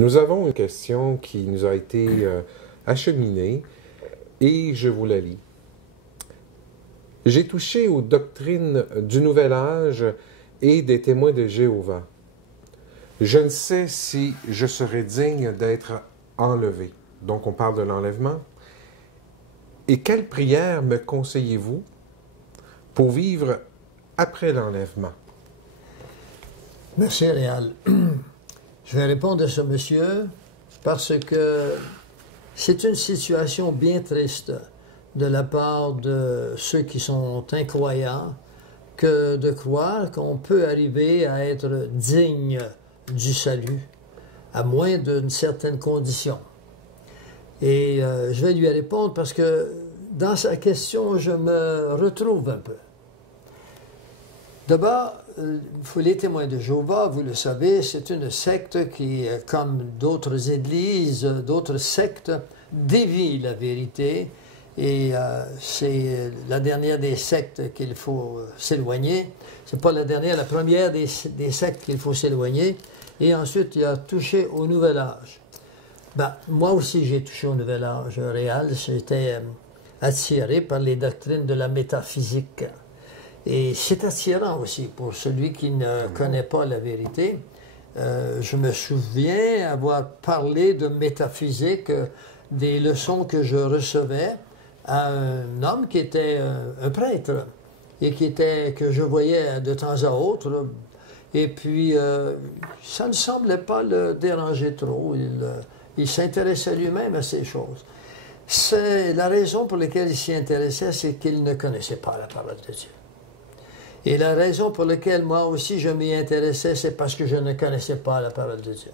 Nous avons une question qui nous a été acheminée et je vous la lis. J'ai touché aux doctrines du Nouvel Âge et des témoins de Jéhovah. Je ne sais si je serai digne d'être enlevé. Donc, on parle de l'enlèvement. Et quelle prière me conseillez-vous pour vivre après l'enlèvement? Merci, Réal. Je vais répondre à ce monsieur parce que c'est une situation bien triste de la part de ceux qui sont incroyants que de croire qu'on peut arriver à être digne du salut, à moins d'une certaine condition. Et je vais lui répondre parce que dans sa question, je me retrouve un peu. D'abord, les témoins de Jéhovah, vous le savez, c'est une secte qui, comme d'autres églises, d'autres sectes, dévie la vérité. Et c'est la dernière des sectes qu'il faut s'éloigner. C'est pas la dernière, la première des sectes qu'il faut s'éloigner. Et ensuite, il a touché au Nouvel Âge. Ben, moi aussi, j'ai touché au Nouvel Âge réel. J'étais attiré par les doctrines de la métaphysique. Et c'est attirant aussi pour celui qui ne connaît pas la vérité. Je me souviens avoir parlé de métaphysique, des leçons que je recevais à un homme qui était un prêtre et que je voyais de temps à autre. Et puis, ça ne semblait pas le déranger trop. Il s'intéressait lui-même à ces choses. C'est la raison pour laquelle il s'y intéressait, c'est qu'il ne connaissait pas la parole de Dieu. Et la raison pour laquelle moi aussi je m'y intéressais, c'est parce que je ne connaissais pas la parole de Dieu.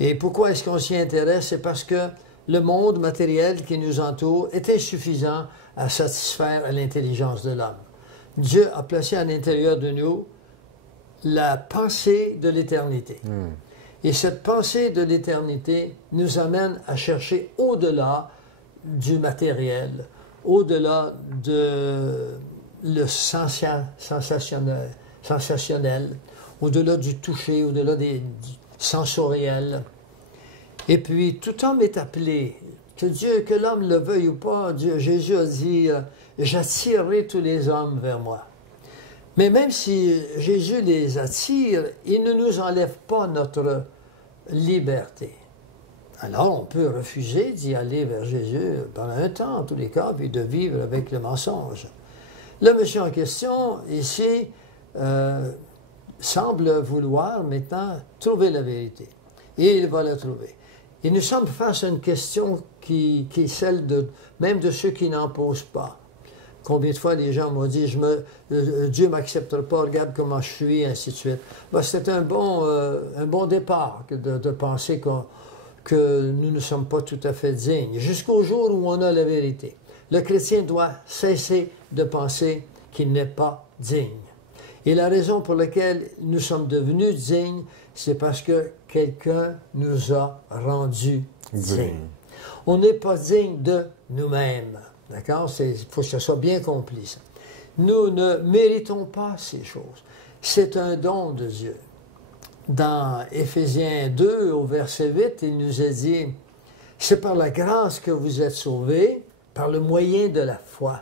Et pourquoi est-ce qu'on s'y intéresse? C'est parce que le monde matériel qui nous entoure est insuffisant à satisfaire à l'intelligence de l'homme. Dieu a placé à l'intérieur de nous la pensée de l'éternité. Et cette pensée de l'éternité nous amène à chercher au-delà du matériel, au-delà de le sensationnel, au-delà du toucher, au-delà du sensoriel. Et puis, tout homme est appelé, que l'homme le veuille ou pas, Jésus a dit « J'attirerai tous les hommes vers moi ». Mais même si Jésus les attire, il ne nous enlève pas notre liberté. Alors, on peut refuser d'y aller vers Jésus pendant un temps, en tous les cas, puis de vivre avec le mensonge. Le monsieur en question, ici, semble vouloir maintenant trouver la vérité. Et il va la trouver. Et nous sommes face à une question qui est celle même de ceux qui n'en posent pas. Combien de fois les gens m'ont dit Dieu ne m'acceptera pas, regarde comment je suis, ainsi de suite. Ben, c'est un bon départ de penser que nous ne sommes pas tout à fait dignes, jusqu'au jour où on a la vérité. Le chrétien doit cesser de penser qu'il n'est pas digne. Et la raison pour laquelle nous sommes devenus dignes, c'est parce que quelqu'un nous a rendus dignes. On n'est pas digne de nous-mêmes. D'accord? Il faut que ce soit bien compris, ça. Nous ne méritons pas ces choses. C'est un don de Dieu. Dans Éphésiens 2, au verset 8, il nous est dit « C'est par la grâce que vous êtes sauvés, par le moyen de la foi. »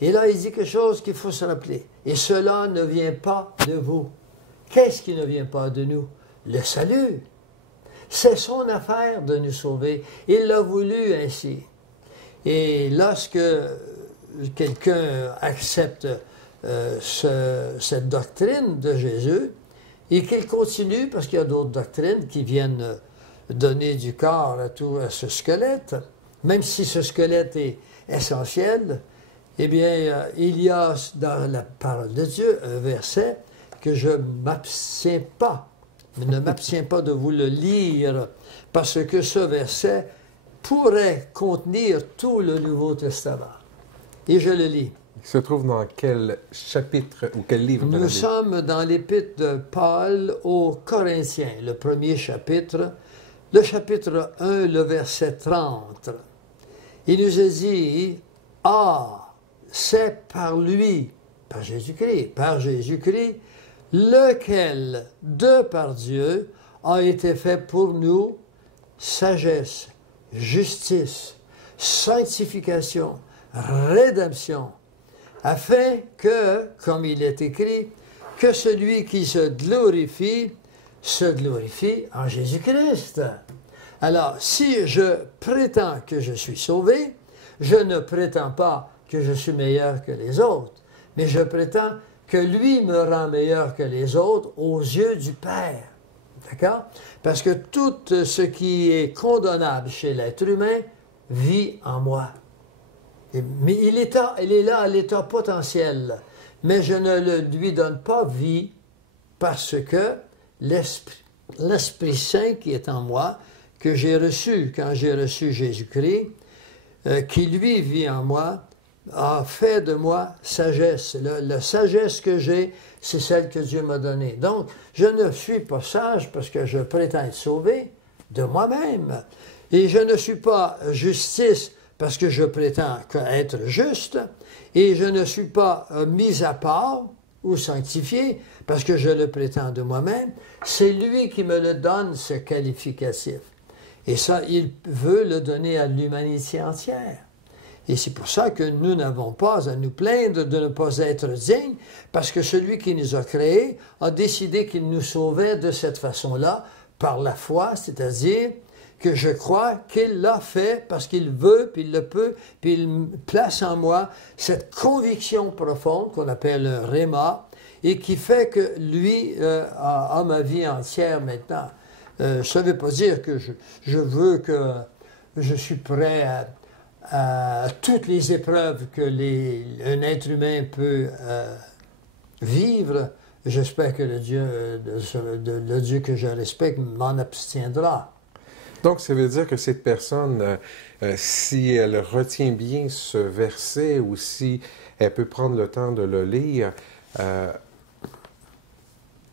Et là, il dit quelque chose qu'il faut se rappeler. « Et cela ne vient pas de vous. » Qu'est-ce qui ne vient pas de nous? Le salut. C'est son affaire de nous sauver. Il l'a voulu ainsi. Et lorsque quelqu'un accepte cette doctrine de Jésus, et qu'il continue, parce qu'il y a d'autres doctrines qui viennent donner du corps à ce squelette, même si ce squelette est essentiel, eh bien, il y a dans la parole de Dieu un verset que je ne m'abstiens pas de vous le lire, parce que ce verset pourrait contenir tout le Nouveau Testament. Et je le lis. Il se trouve dans quel chapitre ou quel livre de la Nous Bible? sommes dans l'épître de Paul aux Corinthiens, le premier chapitre, le chapitre 1, le verset 30. Il nous est dit, « Ah, c'est par lui, par Jésus-Christ, lequel, de par Dieu, a été fait pour nous sagesse, justice, sanctification, rédemption, afin que, comme il est écrit, que celui qui se glorifie en Jésus-Christ. Alors, si je prétends que je suis sauvé, je ne prétends pas que je suis meilleur que les autres, mais je prétends que lui me rend meilleur que les autres aux yeux du Père. D'accord? Parce que tout ce qui est condamnable chez l'être humain vit en moi. Mais il est là à l'état potentiel, mais je ne lui donne pas vie parce que l'Esprit Saint qui est en moi, que j'ai reçu quand j'ai reçu Jésus-Christ, qui lui vit en moi, a fait de moi sagesse. La sagesse que j'ai, c'est celle que Dieu m'a donnée. Donc, je ne suis pas sage parce que je prétends être sauvé de moi-même. Et je ne suis pas justice parce que je prétends être juste. Et je ne suis pas mis à part ou sanctifié parce que je le prétends de moi-même. C'est lui qui me le donne, ce qualificatif. Et ça, il veut le donner à l'humanité entière. Et c'est pour ça que nous n'avons pas à nous plaindre de ne pas être dignes, parce que celui qui nous a créés a décidé qu'il nous sauvait de cette façon-là, par la foi, c'est-à-dire que je crois qu'il l'a fait parce qu'il veut, puis il le peut, puis il place en moi cette conviction profonde qu'on appelle un réma, et qui fait que lui a ma vie entière maintenant. Ça ne veut pas dire que je veux que je suis prêt à toutes les épreuves que un être humain peut vivre. J'espère que le Dieu que je respecte m'en abstiendra. Donc, ça veut dire que cette personne, si elle retient bien ce verset ou si elle peut prendre le temps de le lire,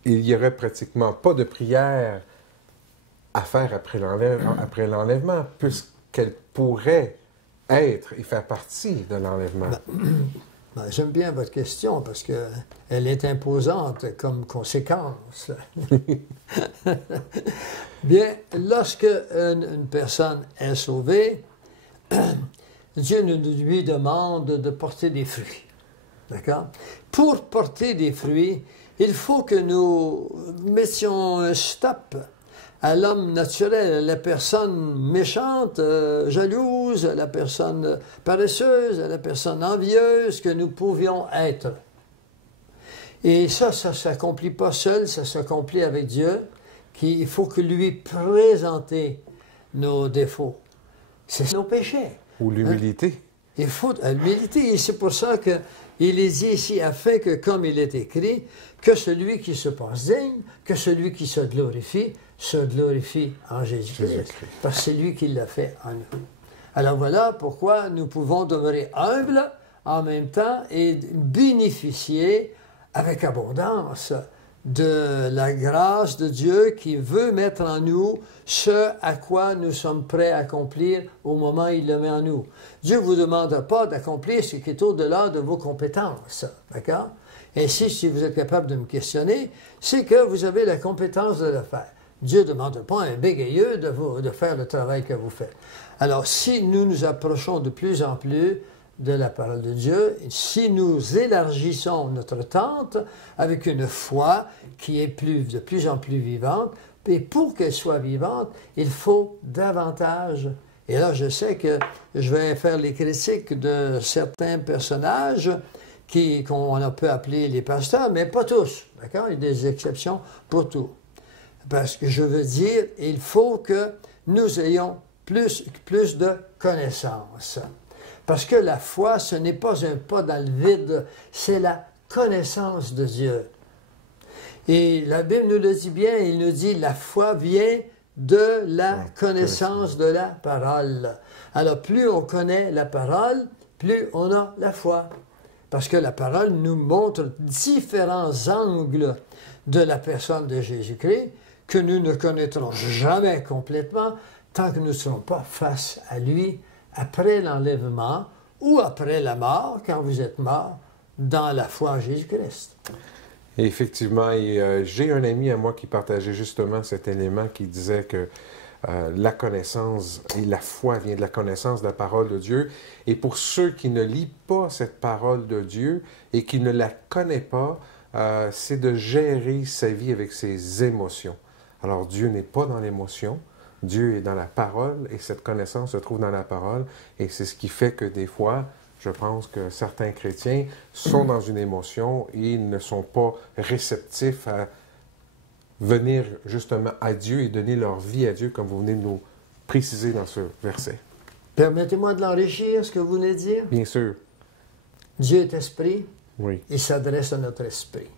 il n'y aurait pratiquement pas de prière à faire après l'enlèvement, puisqu'elle pourrait être et faire partie de l'enlèvement. J'aime bien votre question parce qu'elle est imposante comme conséquence. Bien, lorsque une personne est sauvée, Dieu lui demande de porter des fruits. D'accord? Pour porter des fruits, il faut que nous mettions un stop à l'homme naturel, à la personne méchante, jalouse, à la personne paresseuse, à la personne envieuse que nous pouvions être. Et ça ne s'accomplit pas seul, ça s'accomplit avec Dieu, il faut que lui présenter nos défauts. C'est nos péchés. Ou l'humilité. Il faut l'humilité, et c'est pour ça qu'il est dit ici, afin que, comme il est écrit, que celui qui se pense digne, que celui qui se glorifie en Jésus-Christ. Parce que c'est lui qui l'a fait en nous. Alors voilà pourquoi nous pouvons demeurer humbles en même temps et bénéficier avec abondance de la grâce de Dieu qui veut mettre en nous ce à quoi nous sommes prêts à accomplir au moment où il le met en nous. Dieu ne vous demande pas d'accomplir ce qui est au-delà de vos compétences. D'accord? Ainsi, si vous êtes capable de me questionner, c'est que vous avez la compétence de le faire. Dieu ne demande pas à un bégayeux de faire le travail que vous faites. Alors, si nous nous approchons de plus en plus de la parole de Dieu, si nous élargissons notre tente avec une foi qui est de plus en plus vivante, et pour qu'elle soit vivante, il faut davantage. Et là, je sais que je vais faire les critiques de certains personnages qu'on peut appeler les pasteurs, mais pas tous. D'accord? Il y a des exceptions pour tout. Parce que je veux dire, il faut que nous ayons plus de connaissances. Parce que la foi, ce n'est pas un pas dans le vide, c'est la connaissance de Dieu. Et la Bible nous le dit bien, il nous dit, la foi vient de la connaissance de la parole. Alors, plus on connaît la parole, plus on a la foi. Parce que la parole nous montre différents angles de la personne de Jésus-Christ que nous ne connaîtrons jamais complètement tant que nous ne serons pas face à lui après l'enlèvement ou après la mort, quand vous êtes mort, dans la foi en Jésus-Christ. Et effectivement, j'ai un ami à moi qui partageait justement cet élément qui disait que la connaissance et la foi vient de la connaissance de la parole de Dieu. Et pour ceux qui ne lisent pas cette parole de Dieu et qui ne la connaissent pas, c'est de gérer sa vie avec ses émotions. Alors Dieu n'est pas dans l'émotion, Dieu est dans la parole et cette connaissance se trouve dans la parole. Et c'est ce qui fait que des fois, je pense que certains chrétiens sont dans une émotion et ils ne sont pas réceptifs à venir justement à Dieu et donner leur vie à Dieu, comme vous venez de nous préciser dans ce verset. Permettez-moi de l'enrichir, ce que vous venez de dire. Bien sûr. Dieu est esprit, Oui. il s'adresse à notre esprit.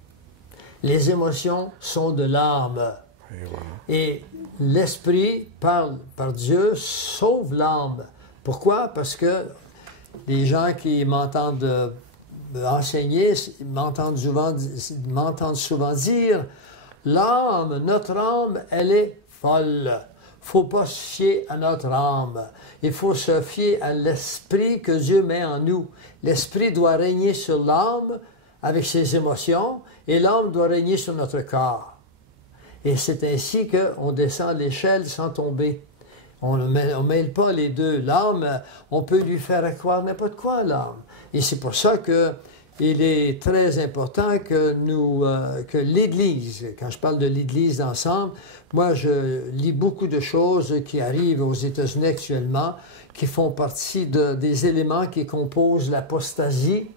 Les émotions sont de l'âme. Et voilà. Et l'esprit, par Dieu, sauve l'âme. Pourquoi? Parce que les gens qui m'entendent enseigner m'entendent souvent dire l'âme, notre âme, elle est folle. Il ne faut pas se fier à notre âme. Il faut se fier à l'esprit que Dieu met en nous. L'esprit doit régner sur l'âme avec ses émotions et l'âme doit régner sur notre corps. Et c'est ainsi qu'on descend l'échelle sans tomber. On ne mêle pas les deux. L'âme, on peut lui faire croire n'importe quoi, l'âme. Et c'est pour ça qu'il est très important que l'Église, quand je parle de l'Église d'ensemble, moi je lis beaucoup de choses qui arrivent aux États-Unis actuellement, qui font partie des éléments qui composent l'apostasie.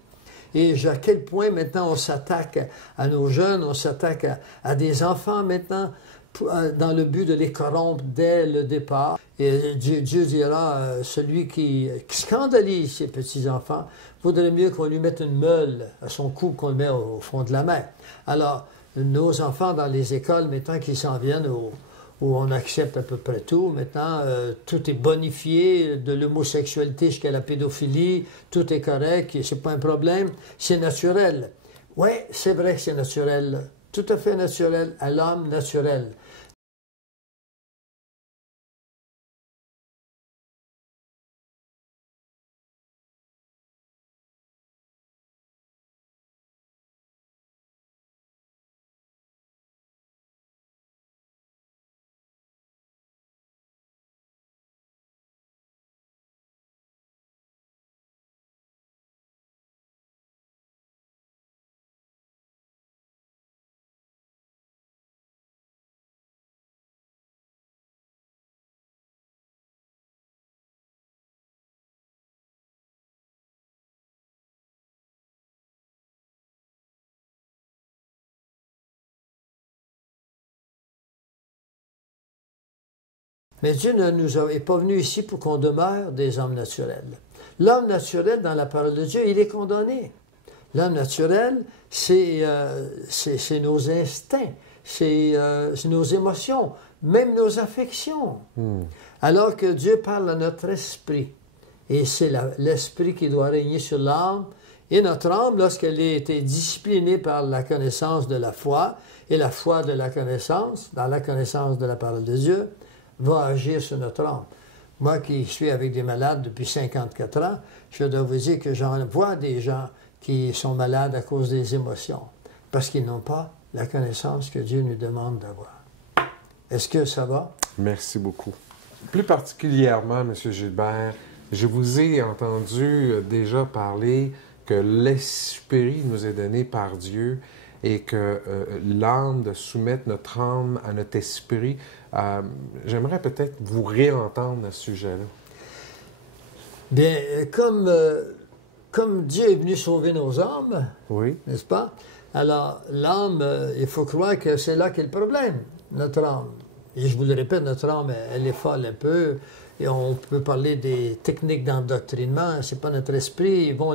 Et à quel point maintenant on s'attaque à nos jeunes, on s'attaque à des enfants maintenant, dans le but de les corrompre dès le départ. Et Dieu dira, celui qui scandalise ses petits-enfants, vaudrait mieux qu'on lui mette une meule à son cou qu'on le met au fond de la mer. Alors, nos enfants dans les écoles, maintenant qu'ils s'en viennent où on accepte à peu près tout, maintenant, tout est bonifié, de l'homosexualité jusqu'à la pédophilie, tout est correct, c'est pas un problème, c'est naturel. Oui, c'est vrai que c'est naturel, tout à fait naturel, à l'homme naturel. Mais Dieu n'est pas venu ici pour qu'on demeure des hommes naturels. L'homme naturel, dans la parole de Dieu, il est condamné. L'homme naturel, c'est nos instincts, c'est nos émotions, même nos affections. Alors que Dieu parle à notre esprit. Et c'est l'esprit qui doit régner sur l'âme. Et notre âme, lorsqu'elle a été disciplinée par la connaissance de la foi, et la foi de la connaissance, dans la connaissance de la parole de Dieu, va agir sur notre âme. Moi qui suis avec des malades depuis 54 ans, je dois vous dire que j'en vois des gens qui sont malades à cause des émotions, parce qu'ils n'ont pas la connaissance que Dieu nous demande d'avoir. Est-ce que ça va? Merci beaucoup. Plus particulièrement, M. Gilbert, je vous ai entendu déjà parler que l'esprit nous est donné par Dieu et que l'âme de soumettre notre âme à notre esprit. J'aimerais peut-être vous réentendre à ce sujet-là. Bien, comme Dieu est venu sauver nos âmes, oui, n'est-ce pas? Alors, l'âme, il faut croire que c'est là qu'est le problème, notre âme. Et je vous le répète, notre âme, elle est folle un peu. Et on peut parler des techniques d'endoctrinement. C'est pas notre esprit. Ils vont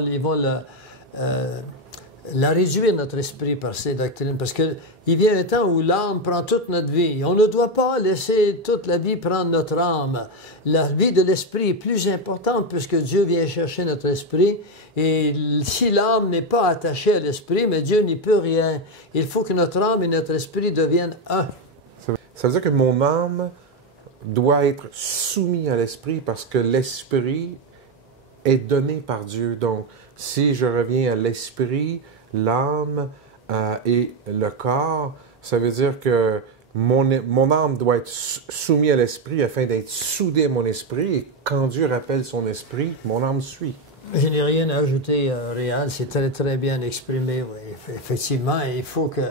la réduire, notre esprit, par ces doctrines. Parce qu'il vient un temps où l'âme prend toute notre vie. On ne doit pas laisser toute la vie prendre notre âme. La vie de l'esprit est plus importante puisque Dieu vient chercher notre esprit. Et si l'âme n'est pas attachée à l'esprit, mais Dieu n'y peut rien. Il faut que notre âme et notre esprit deviennent un. Ça veut dire que mon âme doit être soumise à l'esprit parce que l'esprit est donné par Dieu. Donc, si je reviens à l'esprit, l'âme et le corps, ça veut dire que mon âme doit être soumise à l'esprit afin d'être soudée à mon esprit. Et quand Dieu rappelle son esprit, mon âme suit. Je n'ai rien à ajouter, Réal, c'est très très bien exprimé. Oui. Effectivement, il faut que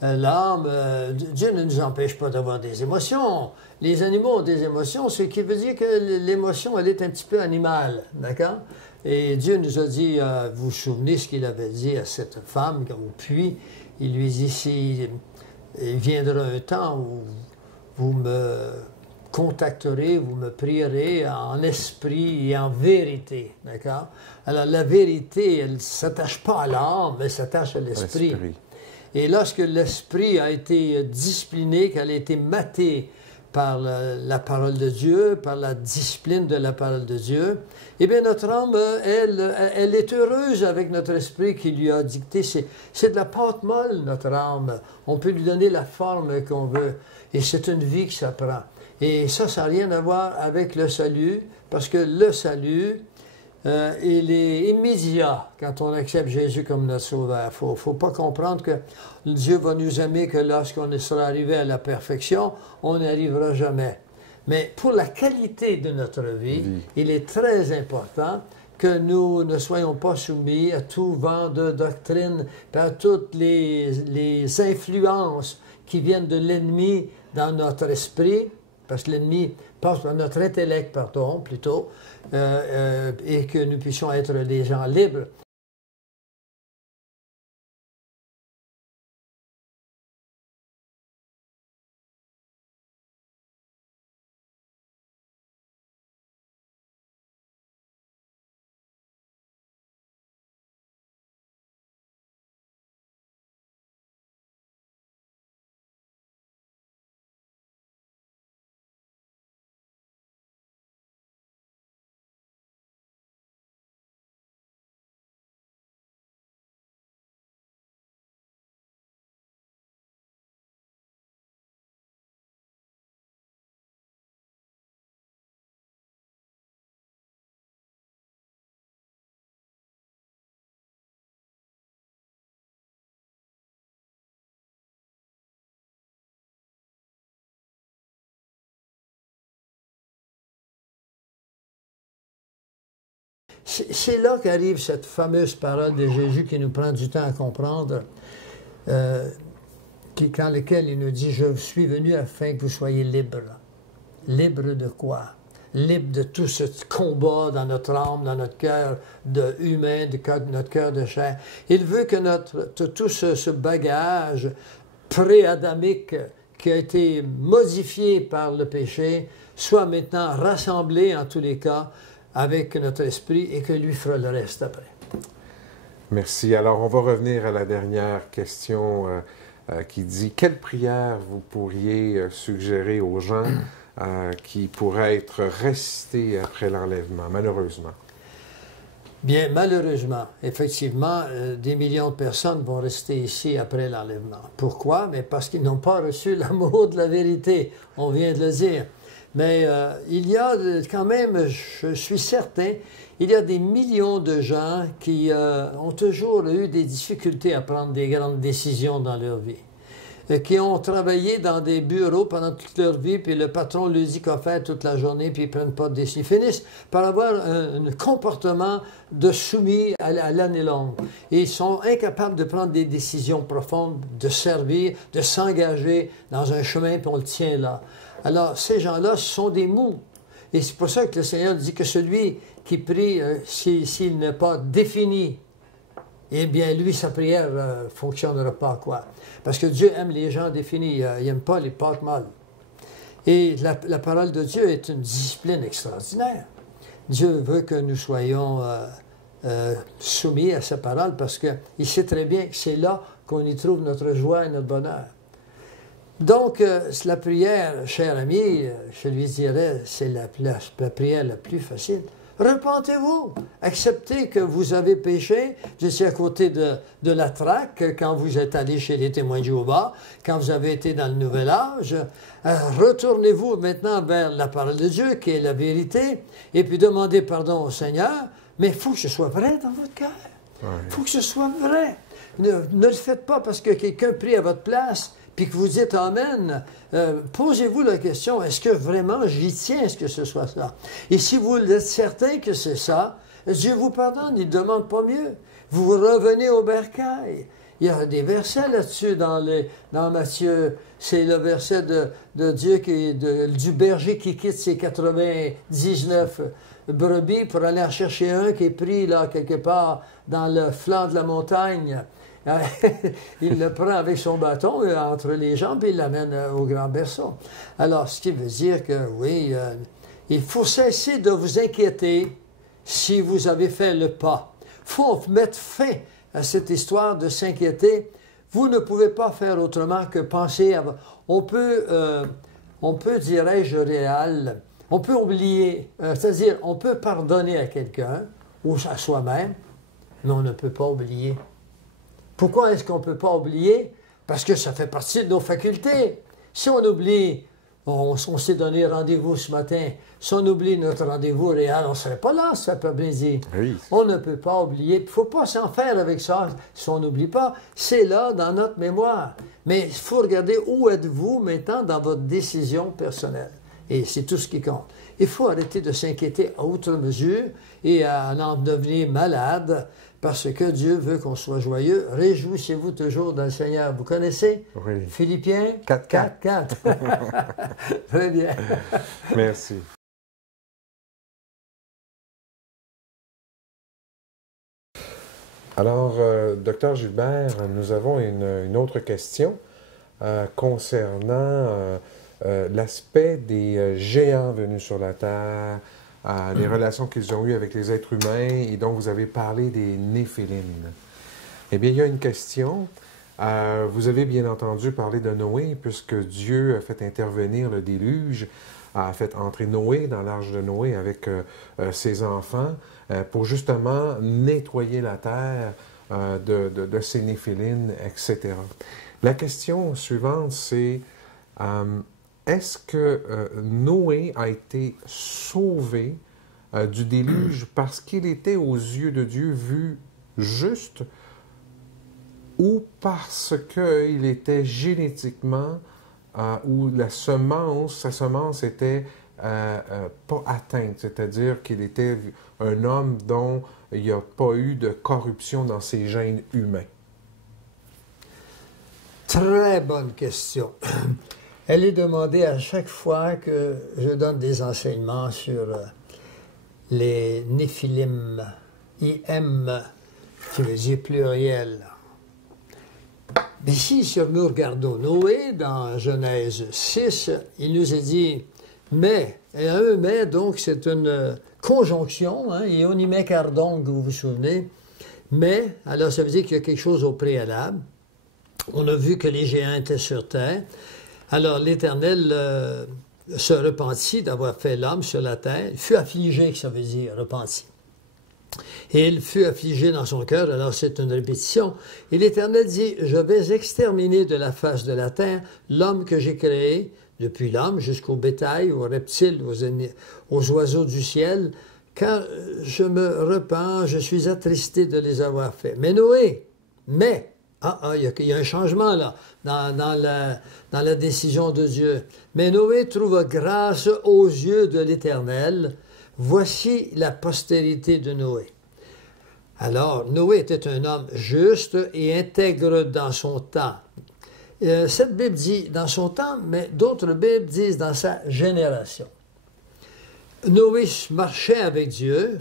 l'âme, Dieu ne nous empêche pas d'avoir des émotions. Les animaux ont des émotions, ce qui veut dire que l'émotion, elle est un petit peu animale, d'accord? Et Dieu nous a dit, vous vous souvenez ce qu'il avait dit à cette femme au puits, il lui dit, il viendra un temps où vous me contacterez, vous me prierez en esprit et en vérité, d'accord? Alors la vérité, elle ne s'attache pas à l'âme, elle s'attache à l'esprit. Et lorsque l'esprit a été discipliné, qu'elle a été maté par la parole de Dieu, par la discipline de la parole de Dieu, eh bien notre âme, elle est heureuse avec notre esprit qui lui a dicté. C'est de la pâte molle, notre âme. On peut lui donner la forme qu'on veut. Et c'est une vie que ça prend. Et ça n'a rien à voir avec le salut, parce que le salut, il est immédiat quand on accepte Jésus comme notre sauveur. Il ne faut pas comprendre que Dieu va nous aimer que lorsqu'on sera arrivé à la perfection, on n'arrivera jamais. Mais pour la qualité de notre vie, il est très important que nous ne soyons pas soumis à tout vent de doctrine, à toutes les influences qui viennent de l'ennemi dans notre esprit, parce que l'ennemi passe par notre intellect, pardon, plutôt, et que nous puissions être des gens libres. C'est là qu'arrive cette fameuse parole de Jésus qui nous prend du temps à comprendre, dans laquelle il nous dit « Je suis venu afin que vous soyez libres ». Libre de quoi? Libre de tout ce combat dans notre âme, dans notre cœur humain, notre cœur de chair. Il veut que tout ce bagage pré-adamique qui a été modifié par le péché soit maintenant rassemblé en tous les cas avec notre esprit et que lui fera le reste après. Merci. Alors, on va revenir à la dernière question qui dit « Quelle prière vous pourriez suggérer aux gens qui pourraient être récitées après l'enlèvement, malheureusement? » Bien, malheureusement, effectivement, des millions de personnes vont rester ici après l'enlèvement. Pourquoi? Mais parce qu'ils n'ont pas reçu l'amour de la vérité, on vient de le dire. Mais il y a quand même, je suis certain, il y a des millions de gens qui ont toujours eu des difficultés à prendre des grandes décisions dans leur vie. Qui ont travaillé dans des bureaux pendant toute leur vie, puis le patron leur dit quoi faire toute la journée, puis ils ne prennent pas de décision. Ils finissent par avoir un comportement de soumis à l'année longue. Et ils sont incapables de prendre des décisions profondes, de servir, de s'engager dans un chemin, puis on le tient là. Alors, ces gens-là sont des mous. Et c'est pour ça que le Seigneur dit que celui qui prie, s'il n'est pas défini, eh bien, lui, sa prière ne fonctionnera pas, quoi. Parce que Dieu aime les gens définis, il n'aime pas les pâtes molles. Et la parole de Dieu est une discipline extraordinaire. Dieu veut que nous soyons soumis à sa parole parce qu'il sait très bien que c'est là qu'on y trouve notre joie et notre bonheur. Donc, la prière, cher ami, je lui dirais, c'est la prière la plus facile. Repentez-vous, acceptez que vous avez péché. Je suis à côté de la traque quand vous êtes allé chez les témoins de Jéhovah, quand vous avez été dans le Nouvel Âge. Retournez-vous maintenant vers la parole de Dieu, qui est la vérité, et puis demandez pardon au Seigneur, mais il faut que ce soit vrai dans votre cœur. Il faut que ce soit vrai. Ne le faites pas parce que quelqu'un prie à votre place puis que vous dites Amen. Posez-vous la question, est-ce que vraiment j'y tiens à ce que ce soit ça? Et si vous êtes certain que c'est ça, Dieu vous pardonne, il ne demande pas mieux. Vous revenez au bercail. Il y a des versets là-dessus dans Matthieu. C'est le verset de Dieu, du berger qui quitte ses 99 brebis pour aller en chercher un qui est pris là quelque part dans le flanc de la montagne. Il le prend avec son bâton entre les jambes et il l'amène au grand berceau. Alors, ce qui veut dire que, oui, il faut cesser de vous inquiéter si vous avez fait le pas. Il faut mettre fin à cette histoire de s'inquiéter. Vous ne pouvez pas faire autrement que penser à... On peut, dirais-je, on peut oublier, c'est-à-dire on peut pardonner à quelqu'un ou à soi-même, mais on ne peut pas oublier. Pourquoi est-ce qu'on ne peut pas oublier? Parce que ça fait partie de nos facultés. Si on oublie, on s'est donné rendez-vous ce matin, si on oublie notre rendez-vous réel, on ne serait pas là cet après-midi. Oui. On ne peut pas oublier. Il ne faut pas s'en faire avec ça. Si on n'oublie pas, c'est là dans notre mémoire. Mais il faut regarder où êtes-vous maintenant dans votre décision personnelle. Et c'est tout ce qui compte. Il faut arrêter de s'inquiéter à outre mesure et à en devenir malade parce que Dieu veut qu'on soit joyeux. Réjouissez-vous toujours dans le Seigneur. Vous connaissez? Oui. Philippiens 4:4. Très bien. Merci. Alors, docteur Gilbert, nous avons une autre question concernant l'aspect des géants venus sur la Terre, les relations qu'ils ont eues avec les êtres humains, et donc vous avez parlé des Néphilim. Eh bien, il y a une question. Vous avez bien entendu parler de Noé, puisque Dieu a fait intervenir le déluge, a fait entrer Noé dans l'arche de Noé avec ses enfants, pour justement nettoyer la terre de ces Néphilim, etc. La question suivante, c'est est-ce que Noé a été sauvé du déluge parce qu'il était aux yeux de Dieu vu juste ou parce qu'il était génétiquement ou sa semence était pas atteinte, c'est-à-dire qu'il était un homme dont il n'y a pas eu de corruption dans ses gènes humains? Très bonne question. Elle est demandée à chaque fois que je donne des enseignements sur les Néphilim, I-M, qui veut dire pluriel. Mais si nous regardons Noé dans Genèse 6, il nous est dit « mais ». Et un « mais », donc, c'est une conjonction, hein, et on y met cardon, vous vous souvenez. Mais, alors ça veut dire qu'il y a quelque chose au préalable. On a vu que les géants étaient sur terre. Alors l'Éternel se repentit d'avoir fait l'homme sur la terre. Il fut affligé, que ça veut dire, repenti. Et il fut affligé dans son cœur, alors c'est une répétition. Et l'Éternel dit, je vais exterminer de la face de la terre l'homme que j'ai créé, depuis l'homme jusqu'au bétail, aux reptiles, aux oiseaux du ciel, car je me repens, je suis attristé de les avoir faits. Mais Noé, il y a un changement là, dans la décision de Dieu. Mais Noé trouva grâce aux yeux de l'Éternel. Voici la postérité de Noé. Alors, Noé était un homme juste et intègre dans son temps. Cette Bible dit dans son temps, mais d'autres Bibles disent dans sa génération. Noé marchait avec Dieu.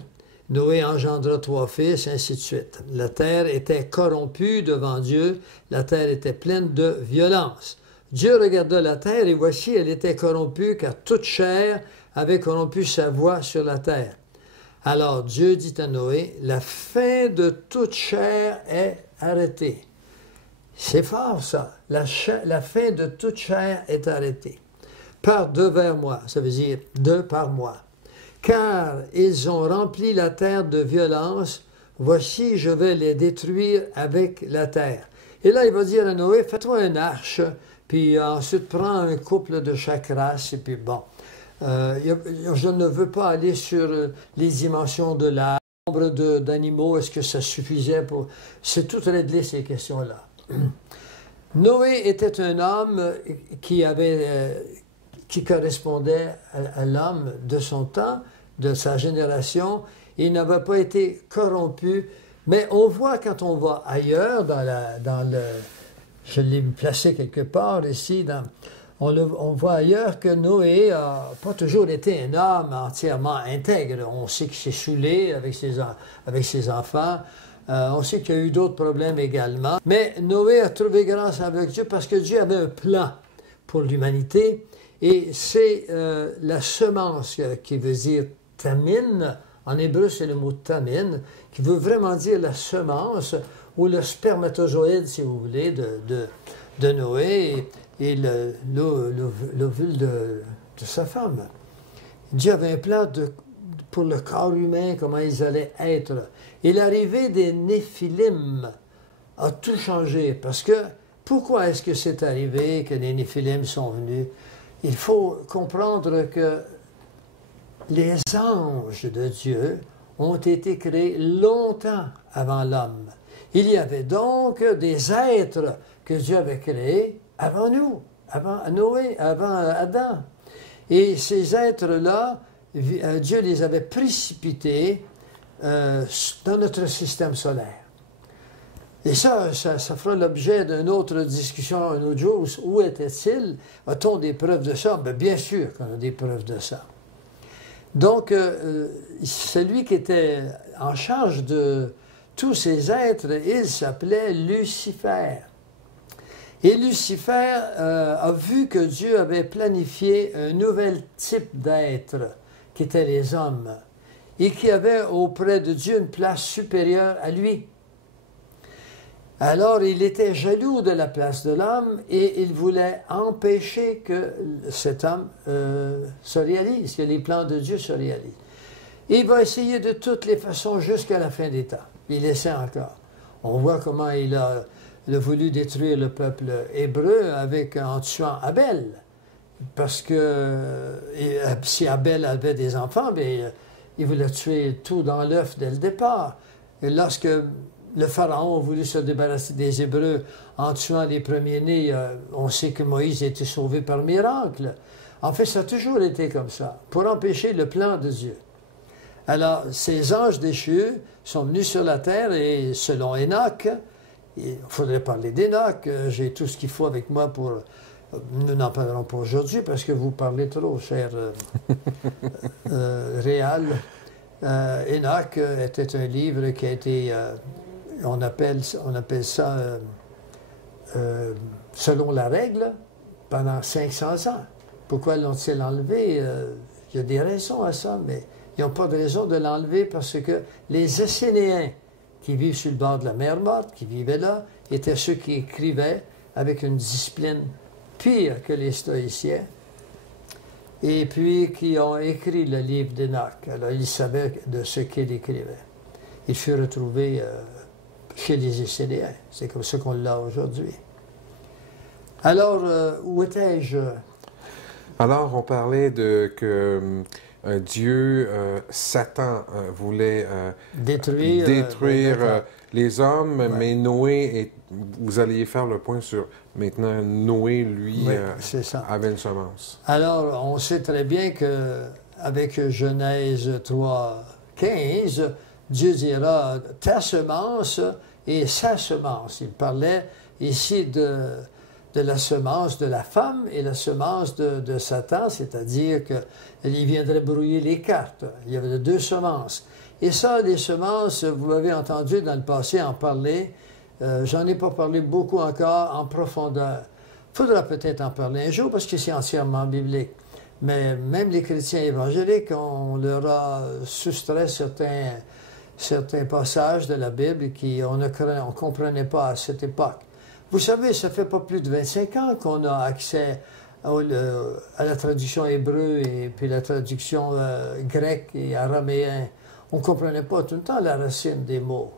Noé engendra 3 fils, ainsi de suite. La terre était corrompue devant Dieu, la terre était pleine de violence. Dieu regarda la terre et voici, elle était corrompue, car toute chair avait corrompu sa voie sur la terre. Alors Dieu dit à Noé, la fin de toute chair est arrêtée. C'est fort ça, la fin de toute chair est arrêtée. Par devers moi, ça veut dire de par moi. Car ils ont rempli la terre de violence, voici je vais les détruire avec la terre. Et là il va dire à Noé, fais-toi une arche, puis ensuite prends un couple de chaque race, et puis bon. Je ne veux pas aller sur les dimensions de l'âme, nombre d'animaux, est-ce que ça suffisait pour... C'est tout réglé, ces questions-là. Noé était un homme qui correspondait à l'homme de son temps, de sa génération. Il n'avait pas été corrompu. Mais on voit quand on va ailleurs, je l'ai placé quelque part ici, on voit ailleurs que Noé n'a pas toujours été un homme entièrement intègre. On sait qu'il s'est saoulé avec ses enfants. On sait qu'il y a eu d'autres problèmes également. Mais Noé a trouvé grâce avec Dieu parce que Dieu avait un plan pour l'humanité. Et c'est la semence qui veut dire tamin. En hébreu, c'est le mot tamin, qui veut vraiment dire la semence ou le spermatozoïde, si vous voulez, de Noé et l'ovule de sa femme. Dieu avait un plan pour le corps humain, comment ils allaient être. Et l'arrivée des Néphilim a tout changé. Parce que, pourquoi est-ce que c'est arrivé que les Néphilim sont venus? Il faut comprendre que les anges de Dieu ont été créés longtemps avant l'homme. Il y avait donc des êtres que Dieu avait créés avant nous, avant Noé, avant Adam. Et ces êtres-là, Dieu les avait précipités dans notre système solaire. Et ça fera l'objet d'une autre discussion un autre jour. Où était-il? A-t-on des preuves de ça? Bien sûr qu'on a des preuves de ça. Donc, celui qui était en charge de tous ces êtres, il s'appelait Lucifer. Et Lucifer a vu que Dieu avait planifié un nouvel type d'être, qui étaient les hommes, et qui avait auprès de Dieu une place supérieure à lui. Alors, il était jaloux de la place de l'homme et il voulait empêcher que cet homme se réalise, que les plans de Dieu se réalisent. Il va essayer de toutes les façons jusqu'à la fin des temps. Il essaie encore. On voit comment il a voulu détruire le peuple hébreu en tuant Abel. Parce que si Abel avait des enfants, il voulait tuer tout dans l'œuf dès le départ. Et lorsque le Pharaon a voulu se débarrasser des Hébreux en tuant les premiers-nés, on sait que Moïse a été sauvé par miracle. En fait, ça a toujours été comme ça, pour empêcher le plan de Dieu. Alors, ces anges déchus sont venus sur la terre et selon Enoch, il faudrait parler d'Enoch, j'ai tout ce qu'il faut avec moi pour... Nous n'en parlerons pas aujourd'hui parce que vous parlez trop, cher Réal. Enoch était un livre qui a été... on appelle ça, selon la règle, pendant 500 ans. Pourquoi l'ont-ils enlevé? Il y a des raisons à ça, mais ils n'ont pas de raison de l'enlever parce que les Essénéens qui vivent sur le bord de la mer Morte, qui vivaient là, étaient ceux qui écrivaient avec une discipline pire que les stoïciens, et puis qui ont écrit le livre d'Enoch. Alors, ils savaient de ce qu'il écrivait. Il fut retrouvé chez les Essénéens. C'est comme ça qu'on l'a aujourd'hui. Alors, où étais-je? Alors, on parlait que Dieu, Satan, voulait détruire les hommes, ouais. Mais Noé, vous alliez faire le point sur maintenant, Noé, lui, avait une semence. Alors, on sait très bien qu'avec Genèse 3, 15, Dieu dira ta semence et sa semence. Il parlait ici de la semence de la femme et la semence de Satan, c'est-à-dire qu'il viendrait brouiller les cartes. Il y avait deux semences. Et ça, les semences, vous m'avez entendu dans le passé en parler, j'en ai pas parlé beaucoup encore en profondeur. Il faudra peut-être en parler un jour parce que c'est entièrement biblique. Mais même les chrétiens évangéliques, on leur a soustrait certains passages de la Bible qu'on ne comprenait pas à cette époque. Vous savez, ça fait pas plus de 25 ans qu'on a accès à la traduction hébreu et puis la traduction grecque et araméen. On ne comprenait pas tout le temps la racine des mots.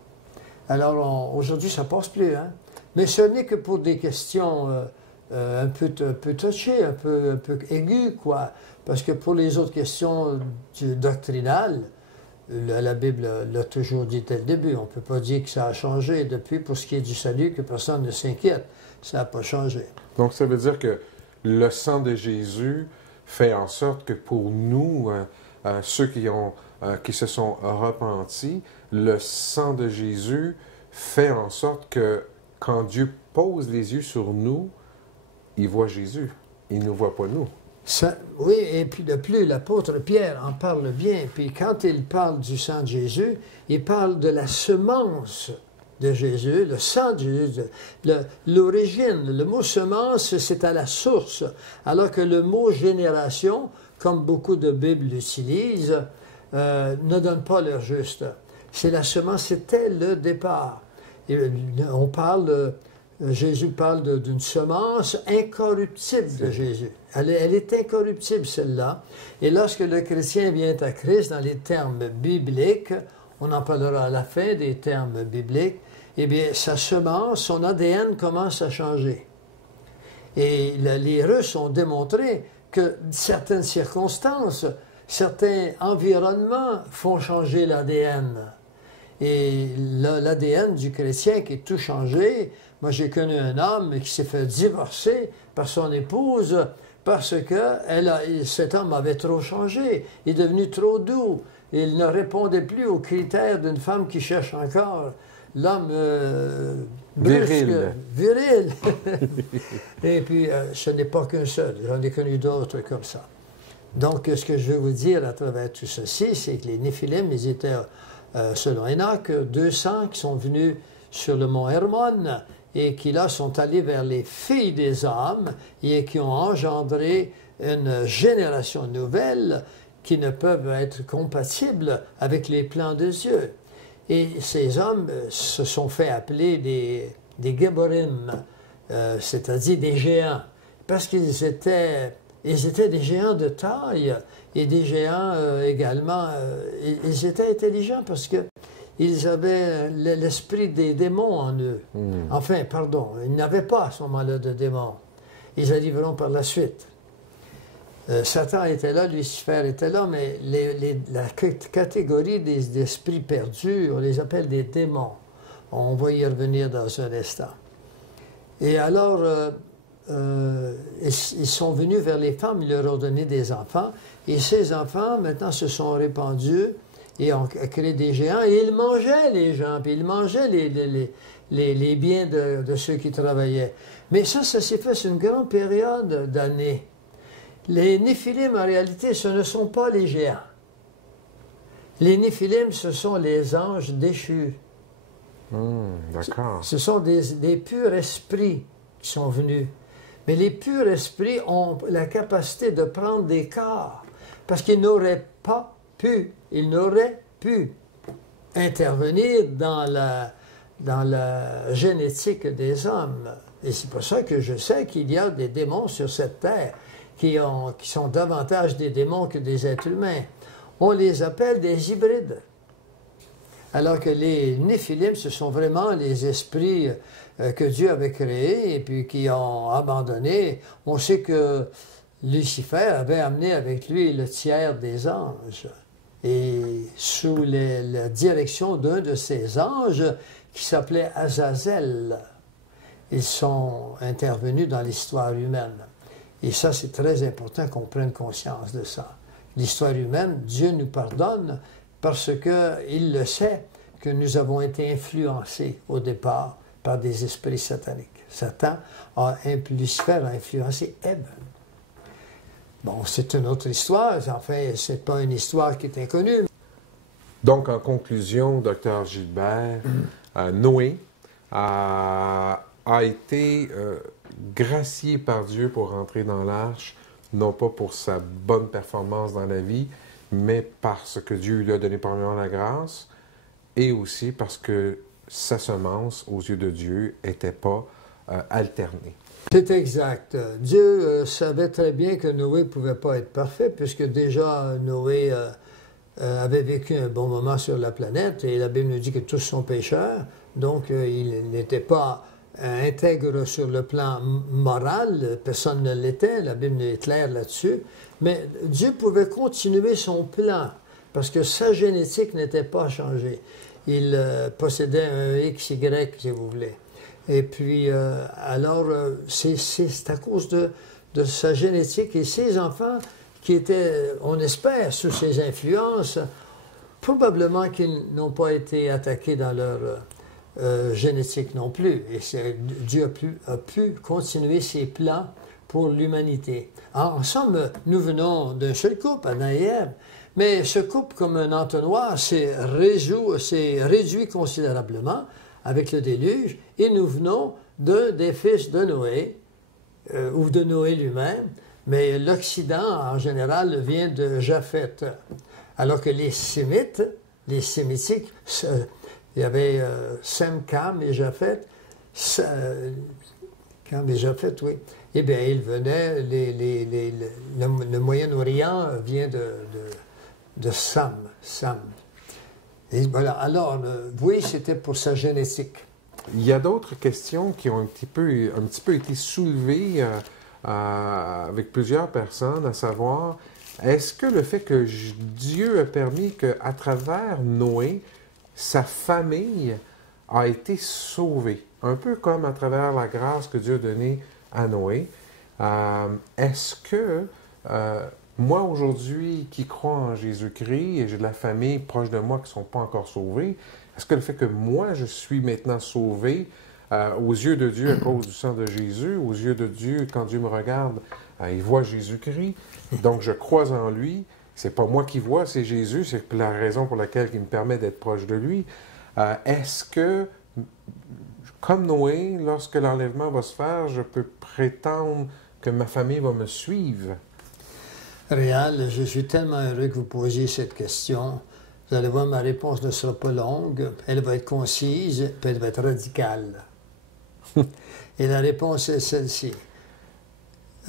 Alors aujourd'hui, ça ne passe plus. Hein? Mais ce n'est que pour des questions un peu touchées, un peu aiguës, quoi. Parce que pour les autres questions doctrinales, La Bible l'a toujours dit dès le début. On ne peut pas dire que ça a changé depuis pour ce qui est du salut, que personne ne s'inquiète. Ça n'a pas changé. Donc, ça veut dire que le sang de Jésus fait en sorte que pour nous, ceux qui se sont repentis, le sang de Jésus fait en sorte que quand Dieu pose les yeux sur nous, il voit Jésus. Il ne nous voit pas nous. Ça, oui, et puis de plus, l'apôtre Pierre en parle bien. Puis quand il parle du sang de Jésus, il parle de la semence de Jésus, le sang de Jésus, l'origine. Le mot semence, c'est à la source, alors que le mot génération, comme beaucoup de Bibles l'utilisent, ne donne pas leur juste. C'est la semence, c'était le départ. Et on parle, Jésus parle d'une semence incorruptible de Jésus. Elle est incorruptible, celle-là. Et lorsque le chrétien vient à Christ, dans les termes bibliques, on en parlera à la fin des termes bibliques, eh bien, sa semence, son ADN commence à changer. Et les Russes ont démontré que certaines circonstances, certains environnements font changer l'ADN. Et l'ADN du chrétien qui est tout changé, moi j'ai connu un homme qui s'est fait divorcer par son épouse parce que cet homme avait trop changé, il est devenu trop doux, il ne répondait plus aux critères d'une femme qui cherche encore l'homme viril. Et puis ce n'est pas qu'un seul, j'en ai connu d'autres comme ça. Donc ce que je veux vous dire à travers tout ceci, c'est que les Néphilim, ils étaient, selon Enoch, 200 qui sont venus sur le mont Hermon et qui là sont allés vers les filles des hommes et qui ont engendré une génération nouvelle qui ne peuvent être compatibles avec les plans de Dieu. Et ces hommes se sont fait appeler des Géborim, c'est-à-dire des géants, parce qu'ils étaient des géants de taille et des géants également. Ils étaient intelligents parce qu'ils avaient l'esprit des démons en eux. Enfin, pardon, ils n'avaient pas à ce moment-là de démons. Ils arriveront par la suite. Satan était là, Lucifer était là, mais la catégorie des esprits perdus, on les appelle des démons. On va y revenir dans un instant. Et alors, ils sont venus vers les femmes, ils leur ont donné des enfants, et ces enfants, maintenant, se sont répandus et ont créé des géants, et ils mangeaient les gens, puis ils mangeaient les biens de ceux qui travaillaient. Mais ça s'est fait sur une grande période d'années. Les Néphilim, en réalité, ce ne sont pas les géants. Les Néphilim, ce sont les anges déchus. D'accord. Ce sont des purs esprits qui sont venus. Mais les purs esprits ont la capacité de prendre des corps, parce qu'ils n'auraient pas pu, intervenir dans la génétique des hommes. Et c'est pour ça que je sais qu'il y a des démons sur cette terre qui sont davantage des démons que des êtres humains. On les appelle des hybrides. Alors que les Néphilim, ce sont vraiment les esprits que Dieu avait créés et puis qui ont abandonné. On sait que Lucifer avait amené avec lui le tiers des anges. Et sous la direction d'un de ces anges qui s'appelait Azazel, ils sont intervenus dans l'histoire humaine. Et ça, c'est très important qu'on prenne conscience de ça. L'histoire humaine, Dieu nous pardonne parce qu'il le sait que nous avons été influencés au départ par des esprits sataniques. Lucifer a influencé Ève. Bon, c'est une autre histoire. Enfin, ce n'est pas une histoire qui est inconnue. Donc, en conclusion, Dr Gilbert, Noé a été gracié par Dieu pour entrer dans l'arche, non pas pour sa bonne performance dans la vie, mais parce que Dieu lui a donné premièrement la grâce, et aussi parce que sa semence, aux yeux de Dieu, n'était pas alternée. C'est exact. Dieu savait très bien que Noé ne pouvait pas être parfait, puisque déjà Noé avait vécu un bon moment sur la planète, et la Bible nous dit que tous sont pécheurs, donc il n'était pas intègre sur le plan moral, personne ne l'était, la Bible est claire là-dessus, mais Dieu pouvait continuer son plan parce que sa génétique n'était pas changée. Il possédait un XY, si vous voulez. Et puis, c'est à cause de sa génétique et ses enfants qui étaient, on espère, sous ses influences, probablement qu'ils n'ont pas été attaqués dans leur génétique non plus. Et Dieu a pu continuer ses plans pour l'humanité. En somme, nous venons d'un seul couple, Adam et Ève, mais ce couple, comme un entonnoir, s'est réduit considérablement avec le déluge, et nous venons des fils de Noé, ou de Noé lui-même, mais l'Occident, en général, vient de Japheth. Alors que les Sémites, les Sémitiques, il y avait Sem, Cam et Japheth. Cam et Japheth, oui. Eh bien, ils venaient, le Moyen-Orient vient de Sam. Et voilà, alors, oui, c'était pour sa génétique. Il y a d'autres questions qui ont un petit peu été soulevées avec plusieurs personnes, à savoir, est-ce que le fait que Dieu a permis qu'à travers Noé, sa famille a été sauvée, un peu comme à travers la grâce que Dieu a donnée à Noé, est-ce que moi aujourd'hui qui crois en Jésus-Christ et j'ai de la famille proche de moi qui ne sont pas encore sauvés, est-ce que le fait que moi je suis maintenant sauvé aux yeux de Dieu à cause du sang de Jésus, aux yeux de Dieu quand Dieu me regarde, il voit Jésus-Christ, donc je crois en lui, c'est pas moi qui vois, c'est Jésus, c'est la raison pour laquelle il me permet d'être proche de lui. Est-ce que comme Noé, lorsque l'enlèvement va se faire, je peux prétendre que ma famille va me suivre? Réal, je suis tellement heureux que vous posiez cette question. Vous allez voir, ma réponse ne sera pas longue, elle va être concise, puis elle va être radicale. Et la réponse est celle-ci.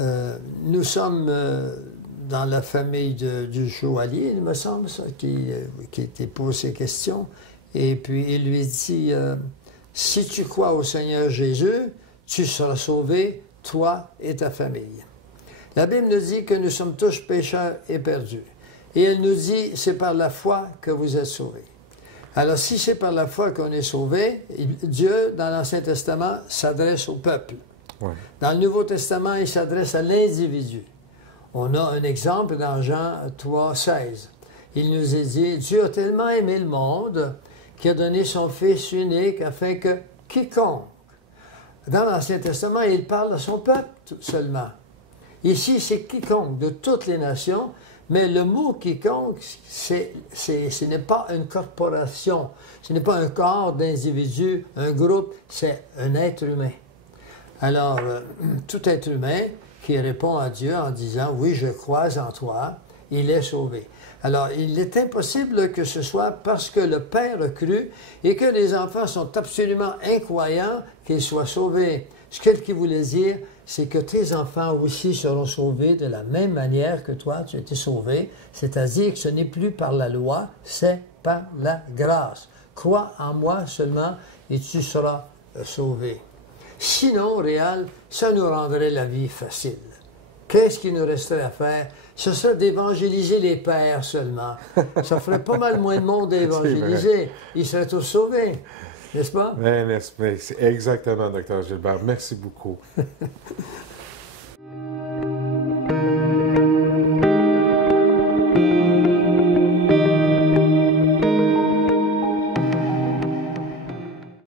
Nous sommes dans la famille du joaillier, il me semble, ça, qui pose ces questions. Et puis il lui dit... si tu crois au Seigneur Jésus, tu seras sauvé, toi et ta famille. La Bible nous dit que nous sommes tous pécheurs et perdus. Et elle nous dit, c'est par la foi que vous êtes sauvés. Alors, si c'est par la foi qu'on est sauvé, Dieu, dans l'Ancien Testament, s'adresse au peuple. Ouais. Dans le Nouveau Testament, il s'adresse à l'individu. On a un exemple dans Jean 3, 16. Il nous est dit, Dieu a tellement aimé le monde qui a donné son Fils unique afin que quiconque. Dans l'Ancien Testament, il parle à son peuple seulement. Ici, c'est quiconque, de toutes les nations, mais le mot quiconque, ce n'est pas une corporation, ce n'est pas un corps d'individus, un groupe, c'est un être humain. Alors, tout être humain qui répond à Dieu en disant « Oui, je crois en toi », il est sauvé. Alors, il est impossible que ce soit parce que le Père a cru et que les enfants sont absolument incroyants qu'ils soient sauvés. Ce qu'il voulait dire, c'est que tes enfants aussi seront sauvés de la même manière que toi, tu as été sauvé. C'est-à-dire que ce n'est plus par la loi, c'est par la grâce. Crois en moi seulement et tu seras sauvé. Sinon, Réal, ça nous rendrait la vie facile. Qu'est-ce qu'il nous resterait à faire? Ce serait d'évangéliser les pères seulement. Ça ferait pas mal moins de monde à évangéliser. Ils seraient tous sauvés. N'est-ce pas? C'est exactement, Dr. Gilbert. Merci beaucoup.